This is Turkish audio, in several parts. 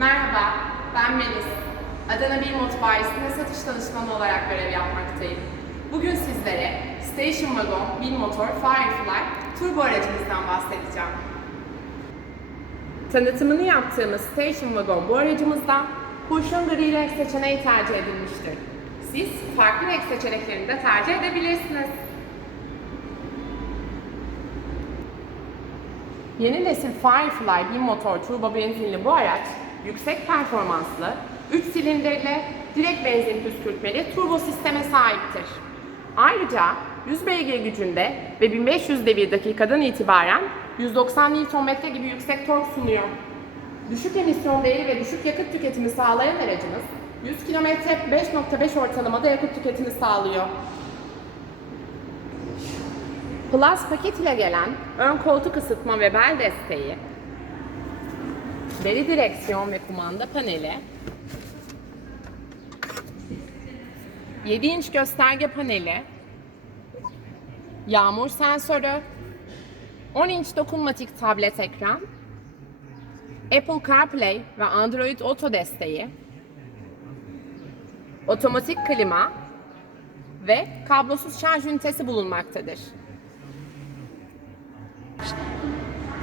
Merhaba, ben Melis. Adana Bilmot bayisinde satış danışmanı olarak görev yapmaktayım. Bugün sizlere Station Wagon Bilmotor Firefly turbo aracımızdan bahsedeceğim. Tanıtımını yaptığımız Station Wagon bu aracımızda kurşun gri renk seçeneği tercih edilmiştir. Siz farklı renk seçeneklerini de tercih edebilirsiniz. Yeni nesil Firefly bir motor turbo benzinli bu araç yüksek performanslı, 3 silindirli, direkt benzin püskürtmeli turbo sisteme sahiptir. Ayrıca 100 beygir gücünde ve 1500 devir dakikadan itibaren 190 Nm gibi yüksek tork sunuyor. Düşük emisyon değeri ve düşük yakıt tüketimi sağlayan aracımız 100 km 5.5 ortalamada yakıt tüketimi sağlıyor. Plus paket ile gelen ön koltuk ısıtma ve bel desteği, deri direksiyon ve kumanda paneli, 7 inç gösterge paneli, yağmur sensörü, 10 inç dokunmatik tablet ekran, Apple CarPlay ve Android Auto desteği, otomatik klima ve kablosuz şarj ünitesi bulunmaktadır.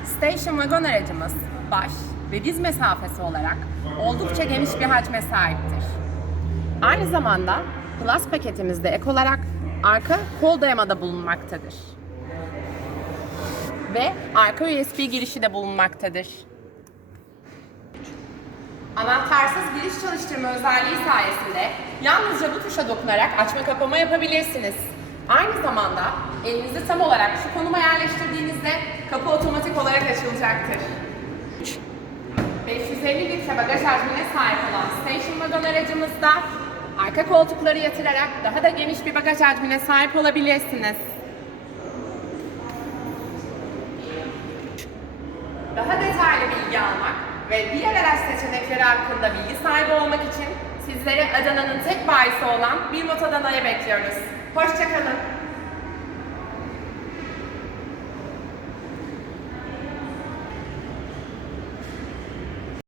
Station Wagon aracımız baş ve diz mesafesi olarak oldukça geniş bir hacme sahiptir. Aynı zamanda Plus paketimizde ek olarak arka kol dayamada bulunmaktadır. Ve arka USB girişi de bulunmaktadır. Anahtarsız giriş çalıştırma özelliği sayesinde yalnızca bu tuşa dokunarak açma kapama yapabilirsiniz. Aynı zamanda elinizi tam olarak şu konuma yerleştirdiğinizde kapı otomatik olarak açılacaktır. 550 litre bagaj hacmine sahip olan Station Wagon aracımızda arka koltukları yatırarak daha da geniş bir bagaj hacmine sahip olabilirsiniz. Daha detaylı bilgi almak ve diğer araç seçenekleri hakkında bilgi sahibi olmak için sizleri Adana'nın tek bayisi olan Bir Adana'ya bekliyoruz. Hoşçakalın.